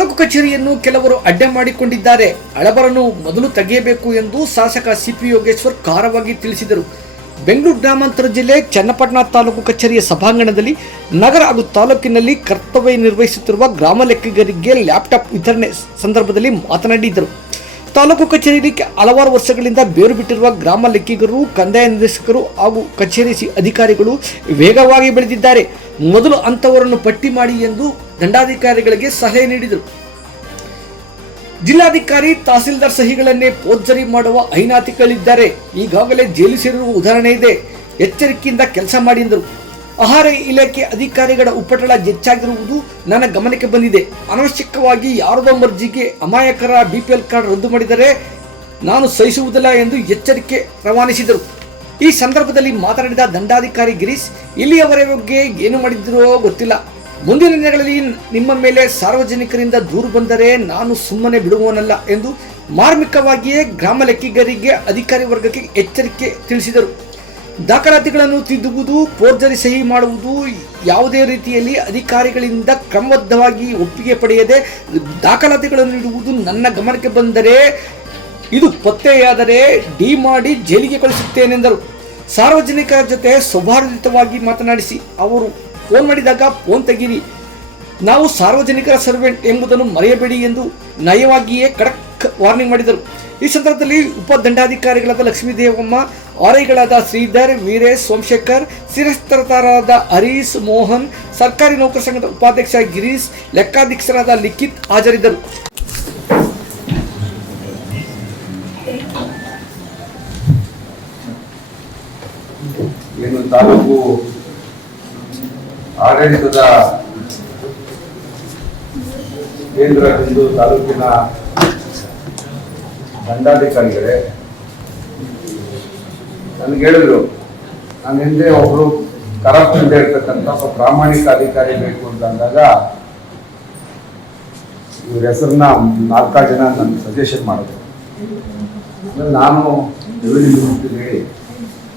ತಾಲೂಕು ಕಚೇರಿಯನ್ನು ಕೆಲವರು ಅಡ್ಡೆ ಮಾಡಿಕೊಂಡಿದ್ದಾರೆ. ಹಳಬರನ್ನು ಮೊದಲು ತೆಗೆಯಬೇಕು ಎಂದು ಶಾಸಕ ಸಿಪಿ ಯೋಗೇಶ್ವರ್ ಖಾರವಾಗಿ ತಿಳಿಸಿದರು. ಬೆಂಗಳೂರು ಗ್ರಾಮಾಂತರ ಜಿಲ್ಲೆ ಚನ್ನಪಟ್ಟಣ ತಾಲೂಕು ಕಚೇರಿಯ ಸಭಾಂಗಣದಲ್ಲಿ ನಗರ ಹಾಗೂ ತಾಲೂಕಿನಲ್ಲಿ ಕರ್ತವ್ಯ ನಿರ್ವಹಿಸುತ್ತಿರುವ ಗ್ರಾಮ ಲೆಕ್ಕಿಗರಿಗೆ ಲ್ಯಾಪ್ಟಾಪ್ ವಿತರಣೆ ಸಂದರ್ಭದಲ್ಲಿ ಮಾತನಾಡಿದರು. ತಾಲೂಕು ಕಚೇರಿಯಲ್ಲಿ ಹಲವಾರು ವರ್ಷಗಳಿಂದ ಬೇರು ಬಿಟ್ಟಿರುವ ಗ್ರಾಮ ಲೆಕ್ಕಿಗರು, ಕಂದಾಯ ನಿರ್ದೇಶಕರು ಹಾಗೂ ಕಚೇರಿ ಅಧಿಕಾರಿಗಳು ವೇಗವಾಗಿ ಬೆಳೆದಿದ್ದಾರೆ. ಮೊದಲು ಅಂಥವರನ್ನು ಪಟ್ಟಿ ಮಾಡಿ ಎಂದು ದಂಡಾಧಿಕಾರಿಗಳಿಗೆ ಸಲಹೆ ನೀಡಿದರು. ಜಿಲ್ಲಾಧಿಕಾರಿ, ತಹಸೀಲ್ದಾರ್ ಸಹಿಗಳನ್ನೇ ಫೋರ್ಜರಿ ಮಾಡುವ ಐನಾತಿಗಳಿದ್ದಾರೆ. ಈಗಾಗಲೇ ಜೈಲು ಸೇರಿರುವ ಉದಾಹರಣೆ ಇದೆ. ಎಚ್ಚರಿಕೆಯಿಂದ ಕೆಲಸ ಮಾಡಿ ಎಂದರು. ಆಹಾರ ಇಲಾಖೆ ಅಧಿಕಾರಿಗಳ ಉಪಟಳ ಹೆಚ್ಚಾಗಿರುವುದು ನನ್ನ ಗಮನಕ್ಕೆ ಬಂದಿದೆ. ಅನವಶ್ಯಕವಾಗಿ ಯಾರದೋ ಮರ್ಜಿಗೆ ಅಮಾಯಕರ BPL ಕಾರ್ಡ್ ರದ್ದು ಮಾಡಿದರೆ ನಾನು ಸಹಿಸುವುದಿಲ್ಲ ಎಂದು ಎಚ್ಚರಿಕೆ ರವಾನಿಸಿದರು. ಈ ಸಂದರ್ಭದಲ್ಲಿ ಮಾತನಾಡಿದ ದಂಡಾಧಿಕಾರಿ ಗಿರೀಶ್, ಇಲ್ಲಿಯವರೆಗೆ ಏನು ಮಾಡಿದ್ರೋ ಗೊತ್ತಿಲ್ಲ. ಮುಂದಿನ ದಿನಗಳಲ್ಲಿ ನಿಮ್ಮ ಮೇಲೆ ಸಾರ್ವಜನಿಕರಿಂದ ದೂರು ಬಂದರೆ ನಾನು ಸುಮ್ಮನೆ ಬಿಡುವವನಲ್ಲ ಎಂದು ಮಾರ್ಮಿಕವಾಗಿಯೇ ಗ್ರಾಮ ಲೆಕ್ಕಿಗರಿಗೆ ಅಧಿಕಾರಿ ವರ್ಗಕ್ಕೆ ಎಚ್ಚರಿಕೆ ತಿಳಿಸಿದರು. ದಾಖಲಾತಿಗಳನ್ನು ತಿದ್ದುವುದು, ಫೋರ್ಜರಿ ಸಹಿ ಮಾಡುವುದು, ಯಾವುದೇ ರೀತಿಯಲ್ಲಿ ಅಧಿಕಾರಿಗಳಿಂದ ಕ್ರಮಬದ್ಧವಾಗಿ ಒಪ್ಪಿಗೆ ಪಡೆಯದೆ ದಾಖಲಾತಿಗಳನ್ನು ನೀಡುವುದು ನನ್ನ ಗಮನಕ್ಕೆ ಬಂದರೆ, ಇದು ಪತ್ತೆಯಾದರೆ ಡಿ ಮಾಡಿ ಜೈಲಿಗೆ ಕಳಿಸುತ್ತೇನೆಂದರು. ಸಾರ್ವಜನಿಕರ ಜೊತೆ ಸೌಹಾರ್ದಯುತವಾಗಿ ಮಾತನಾಡಿಸಿ ಅವರು ಫೋನ್ ಮಾಡಿದಾಗ ಫೋನ್ ತೆಗೀರಿ, ನಾವು ಸಾರ್ವಜನಿಕರ ಸರ್ವೆಂಟ್ ಎಂಬುದನ್ನು ಮರೆಯಬೇಡಿ ಎಂದು ನಯವಾಗಿಯೇ ಖಡಕ್ ವಾರ್ನಿಂಗ್ ಮಾಡಿದರು. ಈ ಸಂದರ್ಭದಲ್ಲಿ ಉಪದಂಡಾಧಿಕಾರಿಗಳಾದ ಲಕ್ಷ್ಮೀದೇವಮ್ಮ, ಆರ್ಐಗಳಾದ ಶ್ರೀಧರ್, ವೀರೇಶ್, ಸೋಮಶೇಖರ್, ಶಿರಸ್ತರರಾದ ಹರೀಶ್, ಮೋಹನ್, ಸರ್ಕಾರಿ ನೌಕರ ಸಂಘದ ಉಪಾಧ್ಯಕ್ಷ ಗಿರೀಶ್, ಲೆಕ್ಕಾಧೀಶರಾದ ಲಿಖಿತ್ ಹಾಜರಿದ್ದರು. ಏನು ತಾಲೂಕು ಆಡಳಿತದ ಕೇಂದ್ರ ಬಿಂದು ತಾಲೂಕಿನ ದಂಡಾಧಿಕಾರಿಗಳೇ ನನಗೆ ಹೇಳಿದ್ರು, ನಾನು ಹಿಂದೆ ಒಬ್ರು ಕರಪ್ಟ್ ಇಲ್ಲದೆ ಇರ್ತಕ್ಕಂಥ ಒಬ್ಬ ಪ್ರಾಮಾಣಿಕ ಅಧಿಕಾರಿ ಬೇಕು ಅಂತ ಅಂದಾಗ ಇವ್ರ ಹೆಸರನ್ನ 4 ಜನ ನನಗೆ ಸಜೆಷನ್ ಮಾಡಿದ್ರು. ಆಮೇಲೆ ನಾನು ಹೇಳಿ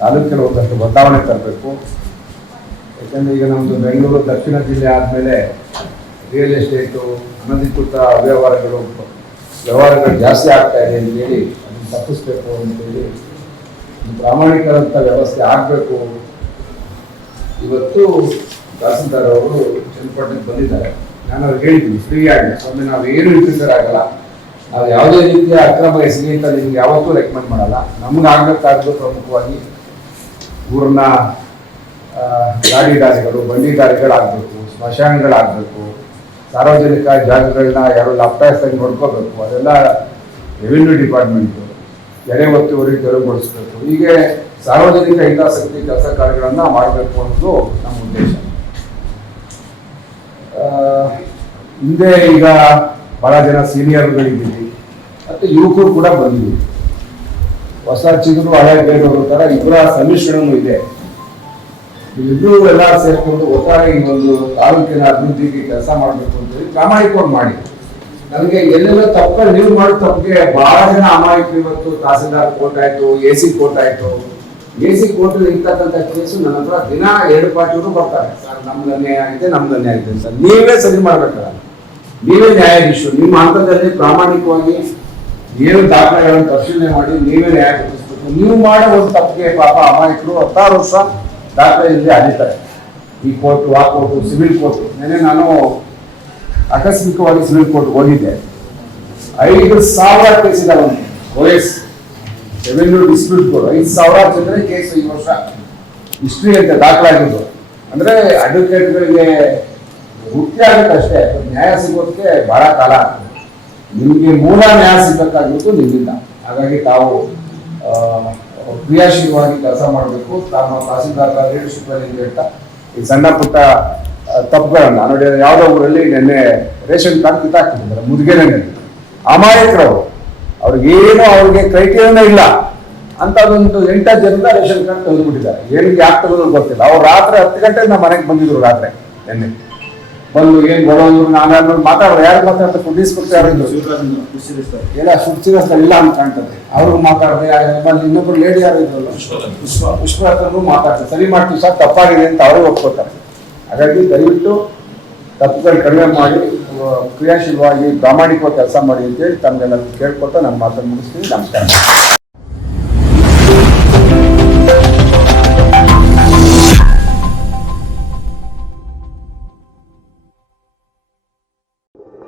ತಾಲೂಕಿನ ಒಂದಷ್ಟು ಬದಲಾವಣೆ ತರಬೇಕು. ಯಾಕಂದರೆ ಈಗ ನಮ್ಮದು ಬೆಂಗಳೂರು ದಕ್ಷಿಣ ಜಿಲ್ಲೆ ಆದಮೇಲೆ ರಿಯಲ್ ಎಸ್ಟೇಟು, ಅನಧಿಕೃತ ವ್ಯವಹಾರಗಳು ಜಾಸ್ತಿ ಆಗ್ತಾ ಇದೆ ಅಂತೇಳಿ ಅದನ್ನು ತಪ್ಪಿಸ್ಬೇಕು ಅಂತೇಳಿ ಪ್ರಾಮಾಣಿಕರಂಥ ವ್ಯವಸ್ಥೆ ಆಗಬೇಕು. ಇವತ್ತು ತಹಸೀಲ್ದಾರ್ ಅವರು ಚನ್ನಪಟ್ಟಣಕ್ಕೆ ಬಂದಿದ್ದಾರೆ. ನಾನು ಅವ್ರಿಗೆ ಹೇಳಿದ್ದೀನಿ ಫ್ರೀಯಾಗಿ, ಸ್ವಾಮಿ ನಾವು ಏನು ಆಗಲ್ಲ, ನಾವು ಯಾವುದೇ ರೀತಿಯ ಅಕ್ರಮ ಎಸಗಿ ಅಂತ ನಿಮ್ಗೆ ಯಾವತ್ತೂ ರೆಕಮೆಂಡ್ ಮಾಡಲ್ಲ. ನಮ್ಗೆ ಆಗಬೇಕಾದ್ದು ಪ್ರಮುಖವಾಗಿ ಊರಿನ ಗಾಡಿ ದಾರಿಗಳು, ಬಂಡಿ ದಾರಿಗಳಾಗಬೇಕು, ಸ್ಮಶಾನಗಳಾಗಬೇಕು, ಸಾರ್ವಜನಿಕ ಜಾಗಗಳನ್ನ ಯಾರು ಲ್ಯಾಪ್ಟಾಪ್ಸ್ ನೋಡ್ಕೋಬೇಕು, ಅದೆಲ್ಲ ರೆವಿನ್ಯೂ ಡಿಪಾರ್ಟ್ಮೆಂಟು ಎಡೆ ಒತ್ತುವರಿ ತೆರವುಗೊಳಿಸಬೇಕು. ಹೀಗೆ ಸಾರ್ವಜನಿಕ ಹಿತಾಸಕ್ತಿ ಕೆಲಸ ಕಾರ್ಯಗಳನ್ನು ಮಾಡಬೇಕು ಅನ್ನೋದು ನಮ್ಮ ಉದ್ದೇಶ. ಹಿಂದೆ ಈಗ ಬಹಳ ಜನ ಸೀನಿಯರ್ಗಳಿದ್ದೀವಿ ಮತ್ತು ಯುವಕರು ಕೂಡ ಬಂದಿದ್ದೀವಿ. ಹೊಸ ಚಿಗುರು ಹಳೆ ಬೇಡವರು ಥರ ಇಬ್ಬರ ಸಮ್ಮಿಶ್ರಣವೂ ಇದೆ. ಇಬ್ಬರು ಎಲ್ಲ ಸೇರಿಕೊಂಡು ಒಟ್ಟಾರೆ ಈ ಒಂದು ತಾಲೂಕಿನ ಅಭಿವೃದ್ಧಿಗೆ ಕೆಲಸ ಮಾಡಬೇಕು ಅಂತೇಳಿ ಪ್ರಾಮಾಣಿಕವಾಗಿ ಮಾಡಿ. ನನಗೆ ಎಲ್ಲೆಲ್ಲ ತಪ್ಪು ನೀವು ಮಾಡೋ ತಪ್ಪಿಗೆ ಬಹಳ ಜನ ಅಮಾಯಕರು ಇವತ್ತು ತಹಸೀಲ್ದಾರ್ ಕೋರ್ಟ್ ಆಯ್ತು, AC ಕೋರ್ಟ್ ಆಯ್ತು. AC ಕೋರ್ಟ್ ಇರ್ತಕ್ಕಂಥ ಕೇಸು ನನ್ನ ಹತ್ರ ದಿನ 2 ಪಾರ್ಟಿಯವರು ಬರ್ತಾರೆ. ಸರ್ ನಮ್ದು ಅನ್ಯಾಯ ಆಗಿದೆ, ನಮ್ದು ಅನ್ಯಾಯ ಆಗಿದೆ ಸರ್. ನೀವೇ ಸರಿ ಮಾಡ್ಬೇಕಲ್ಲ, ನೀವೇ ನ್ಯಾಯಾಧೀಶರು. ನಿಮ್ಮ ಹಂತದಲ್ಲಿ ಪ್ರಾಮಾಣಿಕವಾಗಿ ಏನು ದಾಖಲೆಗಳನ್ನು ಪರಿಶೀಲನೆ ಮಾಡಿ ನೀವೇ ನ್ಯಾಯ ಕಲ್ಪಿಸ್ಬೇಕು. ನೀವು ಮಾಡೋ ಒಂದು ತಪ್ಪಿಗೆ ಪಾಪ ಅಮಾಯಕರು 16 ವರ್ಷ ದಾಖಲೆ ಇಲ್ಲದೆ ಅಲಿತಾರೆ. ಈ ಕೋರ್ಟು, ಆ ಕೋರ್ಟು, ಸಿವಿಲ್ ಕೋರ್ಟು. ನೆನೆ ನಾನು ಆಕಸ್ಮಿಕವಾಗಿ ಸಿವಿಲ್ ಕೋರ್ಟ್ ಹೋಗಿದ್ದೆ. 5,000 ಕೇಸ್ ಇದಾವೆ. OS ರೆವೆನ್ಯೂ ಡಿಸ್ಪ್ಯೂಟ್ಗಳು 5,000 ಜನರ ಕೇಸ್ ಈ ವರ್ಷ ಹಿಸ್ಟ್ರಿ ಅಂತ ದಾಖಲಾಗಿದ್ದು. ಅಂದರೆ ಅಡ್ವೊಕೇಟ್ಗಳಿಗೆ ಮುಖ್ಯ ಆಗುತ್ತೆ ಅಷ್ಟೇ, ನ್ಯಾಯ ಸಿಗೋದಕ್ಕೆ ಬಹಳ ಕಾಲ ಆಗ್ತದೆ. ನಿಮಗೆ ಮೂಲ ನ್ಯಾಯ ಸಿಗಬೇಕಾಗಿರೋದು ನಿಮ್ಮಿಂದ. ಹಾಗಾಗಿ ತಾವು ಕ್ರಿಯಾಶೀಲವಾಗಿ ಕೆಲಸ ಮಾಡಬೇಕು. ತಮ್ಮ ತಹಸೀಲ್ದಾರ್ ಲೀಡರ್ಶಿಪ್ ಅಲ್ಲಿ ಹೇಳ್ತಾ ಈ ಸಣ್ಣ ಪುಟ್ಟ ತಪ್ಪುಗಳನ್ನ ನೋಡಿ, ಯಾವುದೋ ಊರಲ್ಲಿ ನಿನ್ನೆ ರೇಷನ್ ಕಾರ್ಡ್ ಕಿತ್ತಾಕ್ತಿದ್ದಾರೆ ಮುದುಗೆನಲ್ಲಿ. ಅಮಾಯಕರವರು, ಅವ್ರಿಗೆ ಕ್ರೈಟೀರಿಯಾನೇ ಇಲ್ಲ ಅಂತದೊಂದು 8 ಜನರಿಂದ ರೇಷನ್ ಕಾರ್ಡ್ ತೆಗೆದುಬಿಟ್ಟಿದ್ದಾರೆ. ಏನಿಗೆ ಯಾಕೆ ತೆಗೆದು ಗೊತ್ತಿಲ್ಲ. ಅವ್ರು ರಾತ್ರಿ 10 ಗಂಟೆಗೆ ನಮ್ಮ ಮನೆಗೆ ಬಂದಿದ್ರು. ರಾತ್ರಿ ನಿನ್ನೆ ಬಂದು ಏನು ಬರೋದು, ನಾನು ಮಾತಾಡೋದು, ಯಾರು ಮಾತಾಡ್ತಾರೆ, ಫುಡ್ ಇನ್ಸ್ಪೆಕ್ಟರ್ ಯಾರಿದ್ರು ಎಲ್ಲ ಶುಚಿರಸ್ಥ ಇಲ್ಲ ಅಂತ ಕಾಣ್ತದೆ. ಅವ್ರಿಗೂ ಮಾತಾಡಿದೆ. ಇನ್ನೊಬ್ರು ಲೇಡಿ ಯಾರು ಇದ್ರಲ್ಲ, ಪುಷ್ಪರತ್ನೂ ಮಾತಾಡ್ತಾರೆ. ಸರಿ ಮಾಡ್ತೀವಿ ಸರ್, ತಪ್ಪಾಗಿದೆ ಅಂತ ಅವರು ಒಪ್ಕೋತಾರೆ. ಹಾಗಾಗಿ ದಯವಿಟ್ಟು ತಪ್ಪುಗಳು ಕಡಿಮೆ ಮಾಡಿ ಕ್ರಿಯಾಶೀಲವಾಗಿ ಪ್ರಾಮಾಣಿಕವಾಗಿ ಕೆಲಸ ಮಾಡಿ ಅಂತೇಳಿ ತಮಗೆಲ್ಲ ಕೇಳ್ಕೊತಾ ನನ್ನ ಮಾತನ್ನು ಮುಗಿಸ್ತೀನಿ. ನಮಸ್ಕಾರ.